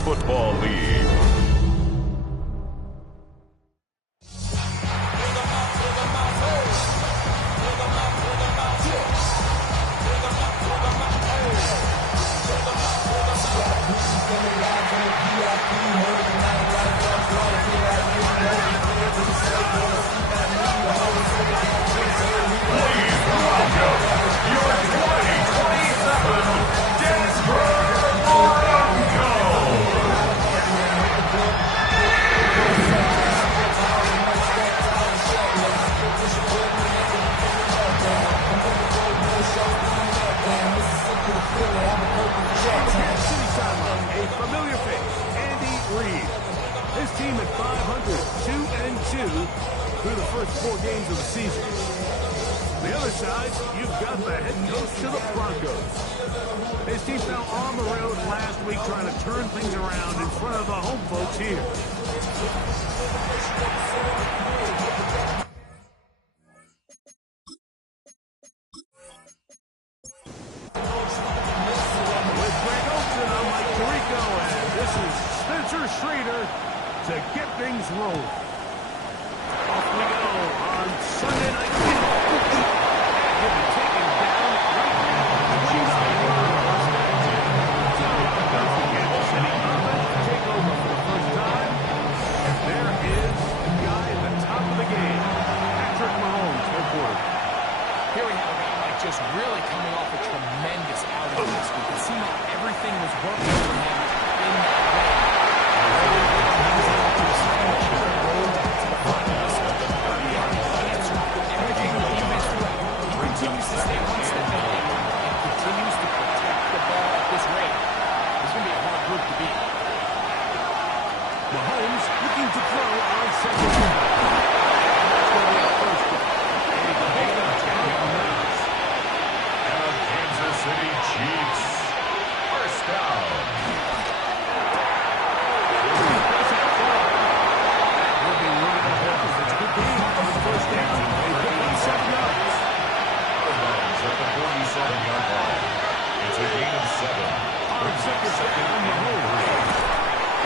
Football League. His team at 500, 2-2 through the first 4 games of the season. The other side, you've got the head coach to the Broncos. His team fell on the road last week trying to turn things around in front of the home folks here. To get things rolling. Off we go on Sunday Night Football. He'll be taken down right now. Take over for the first time. And there is the guy at the top of the game, Patrick Mahomes, their quarterback. Here we have a guy like just really coming off a tremendous outing this week. It seemed like everything was working for him in that way. Continues to stay one step ahead and continues to protect the ball at this rate. It's going to be a hard group to beat. Mahomes looking to throw on second down. That's going to be a first down. And the Kansas City Chiefs. First down. Will be running ahead because it's a good game on the first down. They pick up 7 yards. At the 47-yard line. It's a gain of 7. On second down, Mahomes.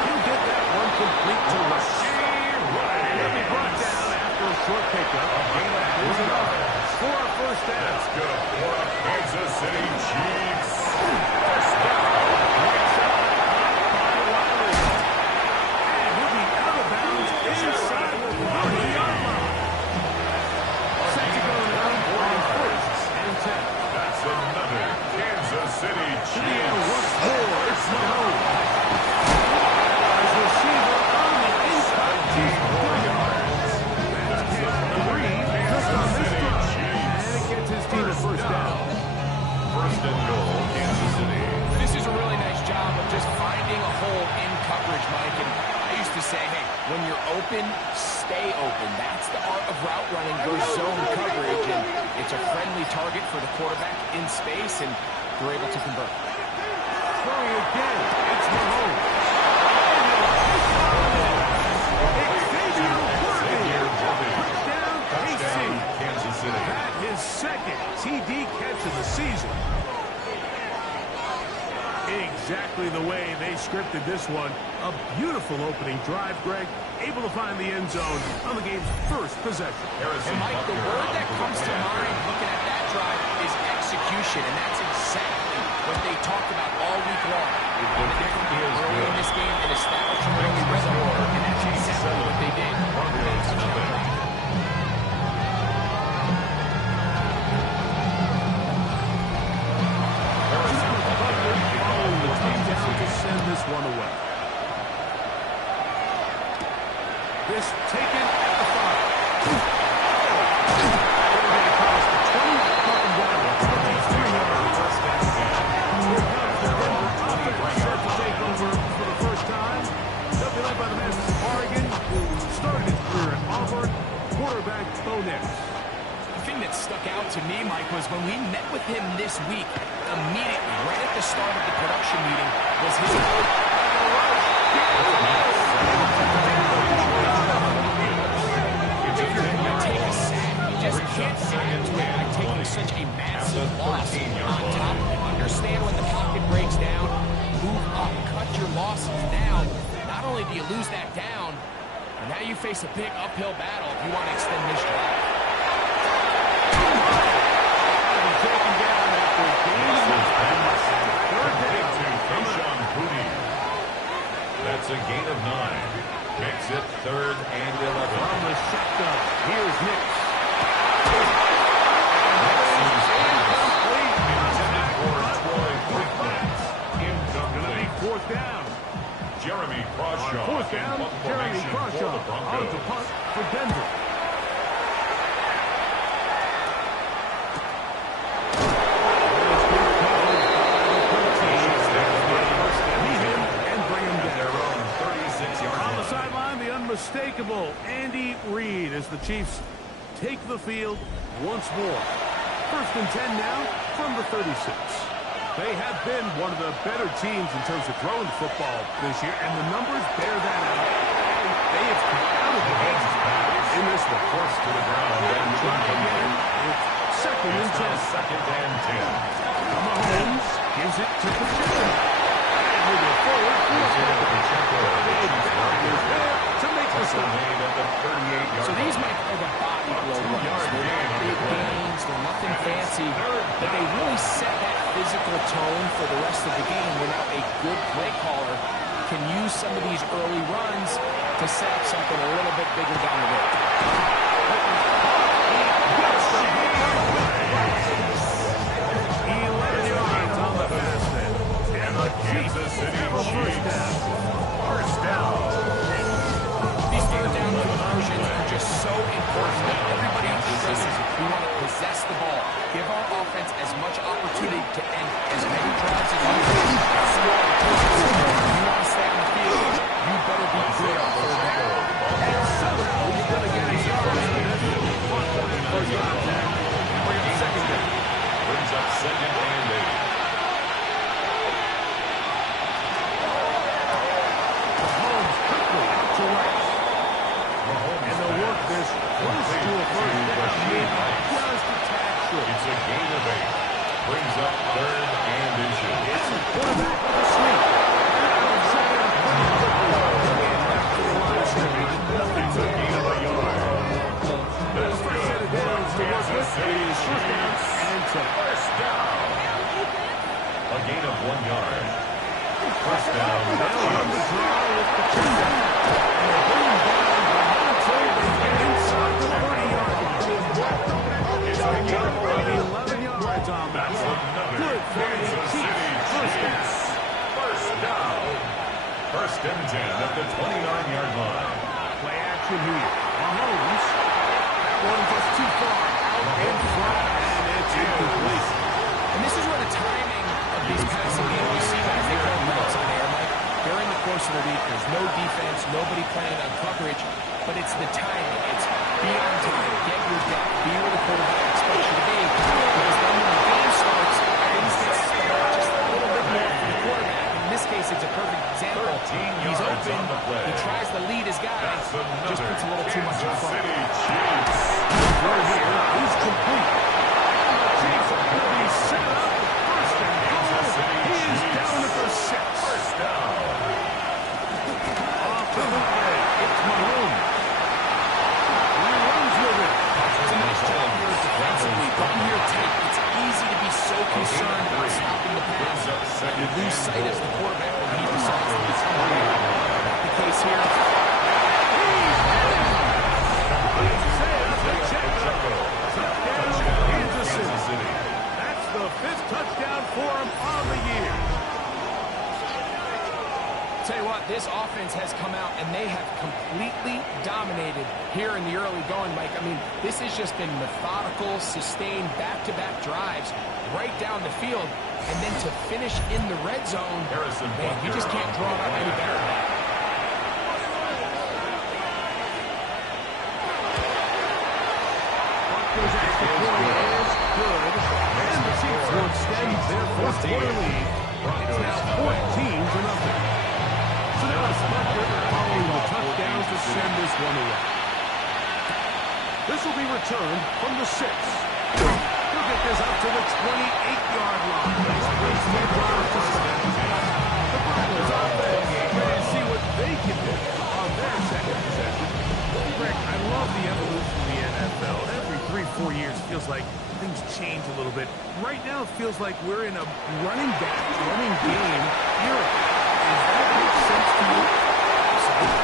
He'll get that one complete to Russ. He'll be brought down after a short pickup. Here's another for a first down. That's good for a Kansas City Chiefs. First down. Right side, by Wiley. And he'll be out of bounds inside the 30-yard line. Set to go now on first and 10. That's another Kansas City Chiefs. Once more, it's Mahomes. As receiver on the inside, 4 yards. That's Henry just on this drive. And it gets his team a first down. First and goal, Kansas City. This is a really nice job of just finding a hole in coverage, Mike. And I used to say, hey, when you're open, stay open. That's the art of route running versus zone coverage. And it's a friendly target for the quarterback in space, and they're able to convert. Throwing again, it's Mahomes. Touchdown, Kansas City. That his second TD catch of the season. Exactly the way they scripted this one. A beautiful opening drive, Greg. Able to find the end zone on the game's first possession. And Mike, the word that comes to mind looking at that drive is execution, and that's exactly what they talked about all week long. They wanted to come here early in this game and establish an early rhythm, and that's exactly what they did. To send this one away. This taken at the 5. Across the 20, coming down 23 yards. Here comes the Denver offense set to take over for the first time. They'll be led by the Masters of Oregon, who started his career at Auburn, quarterback Bo Nix. The thing that stuck out to me, Mike, was when we met with him this week, immediately, right at the start of the production meeting, was his if you're going to take a sack, you just can't add to it by taking such a massive loss on top of it. Understand when the pocket breaks down, move up, cut your losses. And now, not only do you lose that down, but now you face a big uphill battle if you want to extend this drive. Taken down after That's a gain of 9. Makes it 3rd and 11. From the shotgun, here's Nix. Fourth down. Jeremy Crawshaw. Fourth down, Jeremy Crawshaw on the punt for Denver. On the sideline, the unmistakable Andy Reid as the Chiefs take the field once more. 1st and 10 now from the 36. They have been one of the better teams in terms of throwing the football this year, and the numbers bear that out. They have come out of the games in this one. Forced to the ground. Again, it's 2nd and 10. 2nd and 10. Mahomes gives it to Pacheco. And moving forward, to make the stop. So these might be the body blow runs. They're not big gains, they're nothing fancy, but they really set that physical tone for the rest of the game where now a good play caller can use some of these early runs to set up something a little bit bigger down the road. 11 yards on the pass then. And the Kansas City Chiefs. First down. These third down conversions are just so important. Everybody stresses we want to possess the ball. Give our offense as much opportunity to end as many drives as you can. You want to stay on the field, you better be good on third down. And somehow you're going to get a yard. First down attack. Bring up 2nd down. Brings up 2nd and 8. Mahomes quickly out to right. And they'll work this close to a first down. Just a tad short. It's a gain of 8. Brings up 3rd and issue. It's a quarterback with a sweep. It's a gain of a yard. The first set of downs to work with is first down and 10. First down. A gain of 1 yard. First down. Now on the draw with the Pacheco. And they bring him down until they get inside the 30-yard line. It's a gain of 11 yards on that. Good for the Chiefs. First down. First down. 1st and 10 at the 29-yard line. Play action here. Mahomes. That one just too far out in front, and it's incomplete. And this is where the timing of these passing games we see guys, they call routes on air, Mike. During the course of the week, there's no defense, nobody playing on coverage, but it's the timing. It's be on time, get your depth, be where the quarterback expects you to be. Because then when the game starts, things get sped up just a little bit more for the quarterback. In this case, it's a perfect example. He's open, he tries to lead his guy, just puts a little too much in front. Throw here is complete. The Chiefs are going to be set up. First and goal. He is down at the 6. First down. Off to the right. It's Mahomes. He runs with it. It's a nice job here defensively. Run here tight. It's easy to be so concerned about stopping the pass. You lose sight as the quarterback when he decides to get somebody. Not the case here. That's the 5th touchdown for him on the year. Tell you what, this offense has come out and they have completely dominated here in the early going, Mike. I mean, this has just been methodical, sustained, back-to-back drives right down the field. And then to finish in the red zone, man, you just can't draw it up any better than that. Butker's extra point is good. And the Chiefs will extend their fourth quarter lead. It's now 14-0. So now it's Butker following the touchdown to send this one away. This will be returned from the 6. He'll get this up to the 28-yard line. Nice place to drive to start. The Broncos offense 3, 4 years, it feels like things change a little bit. Right now, it feels like we're in a running back, running game era. Does that make sense to you?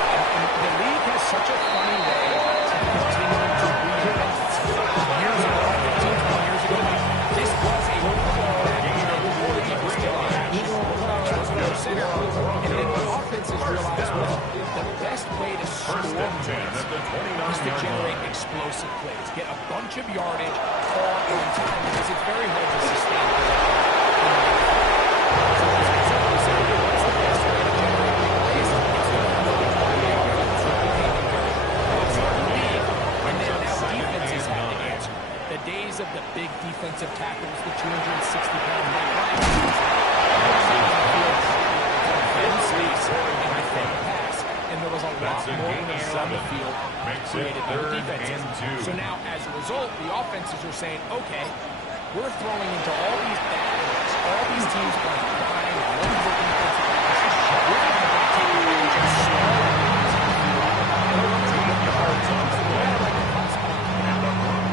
And the league has such a funny way of continuing to reinvent itself. Years ago, 15, 20 years ago, this was a running back. It was still a center. And then the offenses realized, well, the best way to score points is to generate explosive plays. Get a bunch of yardage all on time because it's very hard to sustain. So as a result, we say, what's the best way to generate big plays? It's to and then now defenses have to answer. The days of the big defensive tackles, the 260-pound Mike space and defend the pass, and there was a lot more air on the field created by the defenses. So now, as a result, the offenses are saying, okay, we're throwing into all these bad looks, all these teams playing prime, one-foot defensive passes. We're going to have to just slow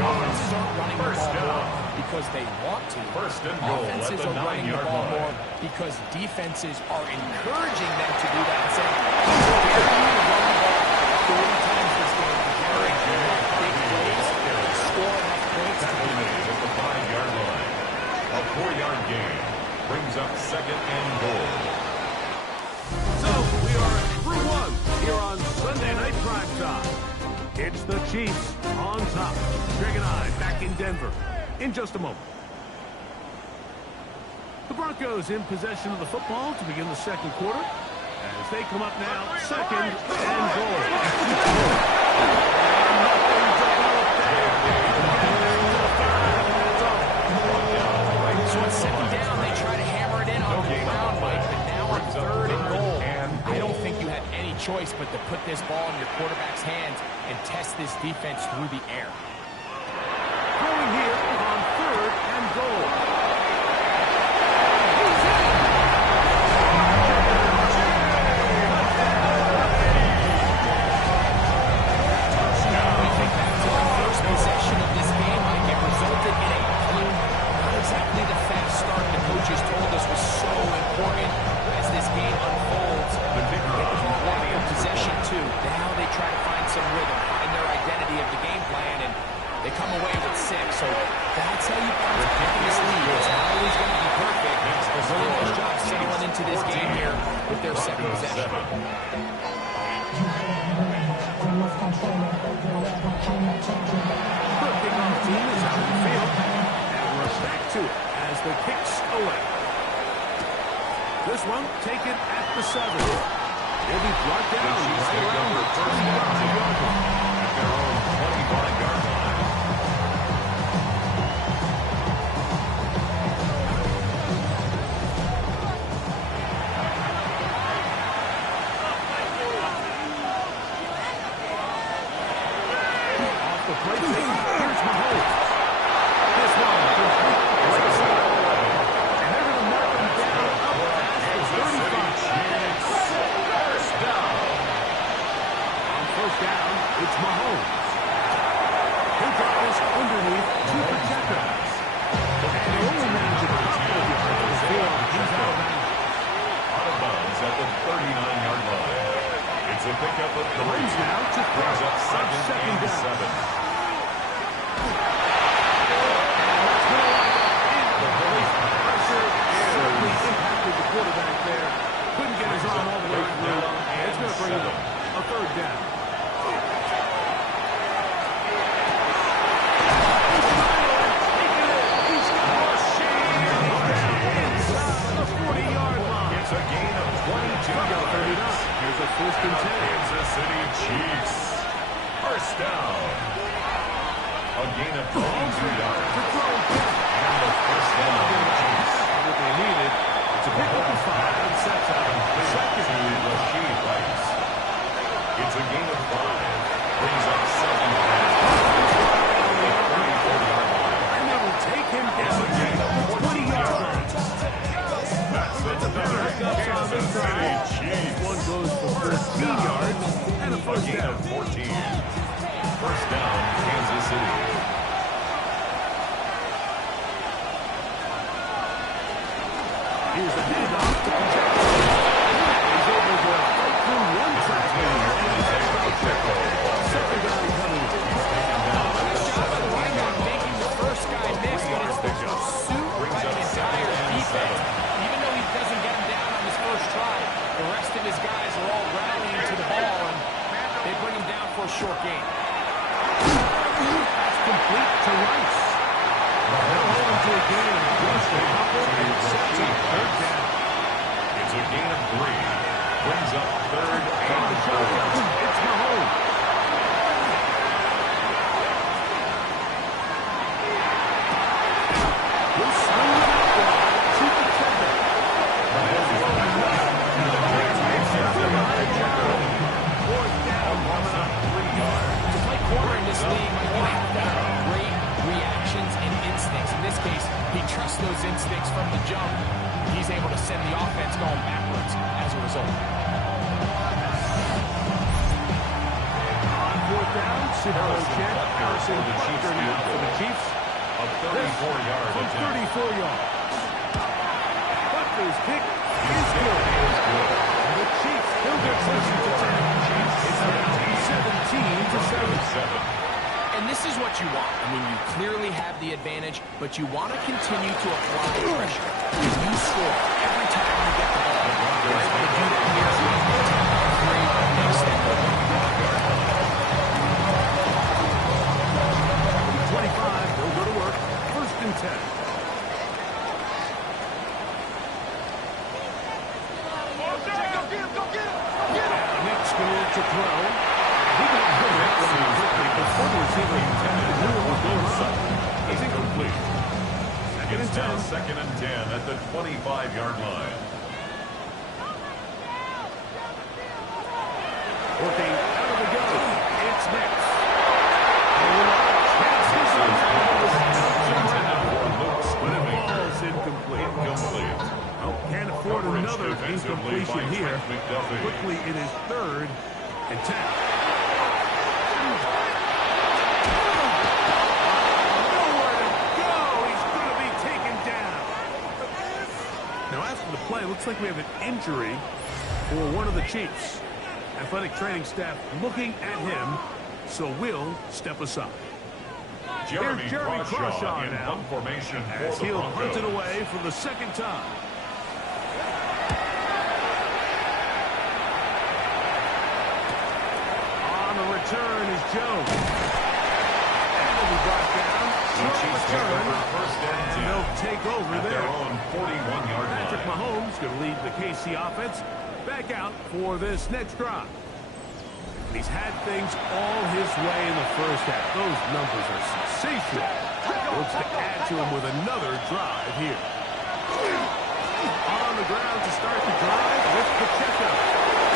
offenses aren't running the ball more because they want to. Offenses are running the ball more because defenses are encouraging them to do that and saying, we're daring you to run the ball 40 times this game. We're daring big plays, score enough points to win. At the 5-yard line. A 4-yard gain brings up second and goal. So, we are through one here on Sunday Night Prime Time. It's the Chiefs on top. Greg and I back in Denver in just a moment. The Broncos in possession of the football to begin the second quarter. As they come up now, second and goal. So on second down, they try to hammer it in on the ground, Mike, but now on third and goal, I don't think you have any choice but to put this ball in your quarterback's hands and test this defense through the air. Throwing here on third and goal. They come away with 6, so that's how you bounce back in this league. It's not always going to be perfect. They're doing a nice job settling into this game here with their second possession. Looking on the team is out of the field, and we're back to it as the kicks away. This one taken at the 7. He'll be brought down right around the 35-yard line. At their own 25-yard line. real short gain. That's complete to Rice. They'll hold him to a gain of just a couple and sets up third down. It's a gain of 3. Brings up third From the and 4. shotgun, it's Mahomes. He'll swing it out wide to Pacheco. Fourth down, coming up 3 yards. To play corner in this league, Mike, you have to have great reactions and instincts. In this case, he trusts those instincts from the jump. He's able to send the offense going backwards as a result. On fourth down, Harrison Butker now for the Chiefs. A 34-yard From attempt. 34 yards. Butker's kick is good. And the Chiefs build their closer to 10. It's now 17-7. And this is what you want. I mean, you clearly have the advantage, but you want to continue to apply pressure. You score every time you get the ball. You're able to do that here. Next step. 25, they'll go to work. First and 10. Nick's going to look to throw. He got hit quickly before the receiver intended to do what was going on. It's incomplete. Second and It's now 10. second and 10 at the 25-yard line. Working out of the gun. It's Nick. But it falls incomplete. Complete. Oh, can't afford another incompletion here. Quickly, it is third and 10. Nowhere to go. He's going to be taken down. Now, after the play, looks like we have an injury for one of the Chiefs. Athletic training staff looking at him, so we'll step aside. Jeremy Here's Jeremy Crawshaw Crawshaw in now. punt formation As for the he'll Broncos. punt it away for the second time. On the return is Jones. And he'll be brought down. The Short Chiefs take return. over first and And 10 they'll take over at there. their own 41-yard Patrick line. Mahomes going to lead the KC offense back out for this next drive. And he's had things all his way in the first half. Those numbers are sensational. Looks to add to him with another drive here. On the ground to start the drive with Pacheco.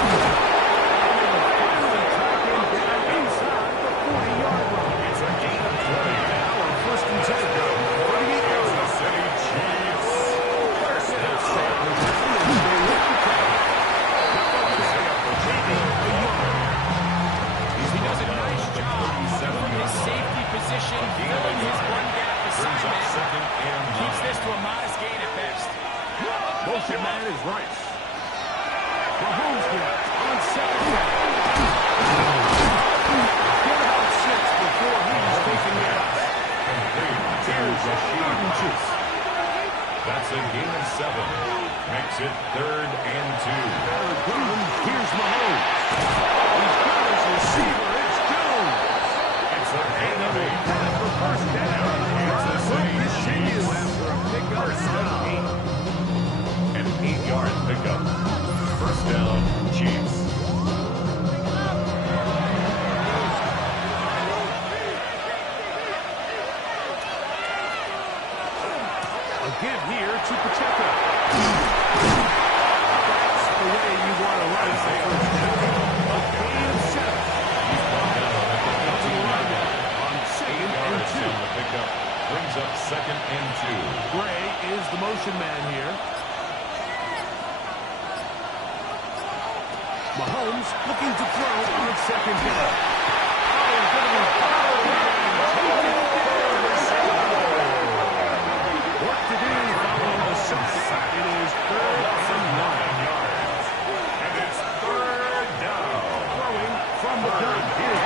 And they will finally track him down inside the 40-yard line. It's a gain of 20. Now on first and 10. 38 yards. Kansas City Chiefs. They'll stay on the ground and stay with Pacheco. He does a nice job from his safety position, filling his run gap Brings up assignment. second and Keeps 9. this to a modest gain at best. Motion man is Rice. Mahomes now on second down. Get about 6 before he's taken down. Here's Rashid and Chiefs. That's a gain of 7. Makes it third and 2. Out of the gun, here's Mahomes. He's got his receiver. It's Jones. It's a gain of 8. For first down. Drive will continue after a pickup stop. An 8-yard pickup. First down, Chiefs. Again here to Pacheco. That's the way you want to run the first down. A gain of 7. He's brought down at the 15-yard line. On 8 second and yards 2. on the pickup. Brings up second and 2. Gray is the motion man here. Mahomes looking to throw on second down. Oh, he's going to be fouled and taken for the save. What to do following the sack? It is third and 9. And it's third down. Throwing from the gun. Here's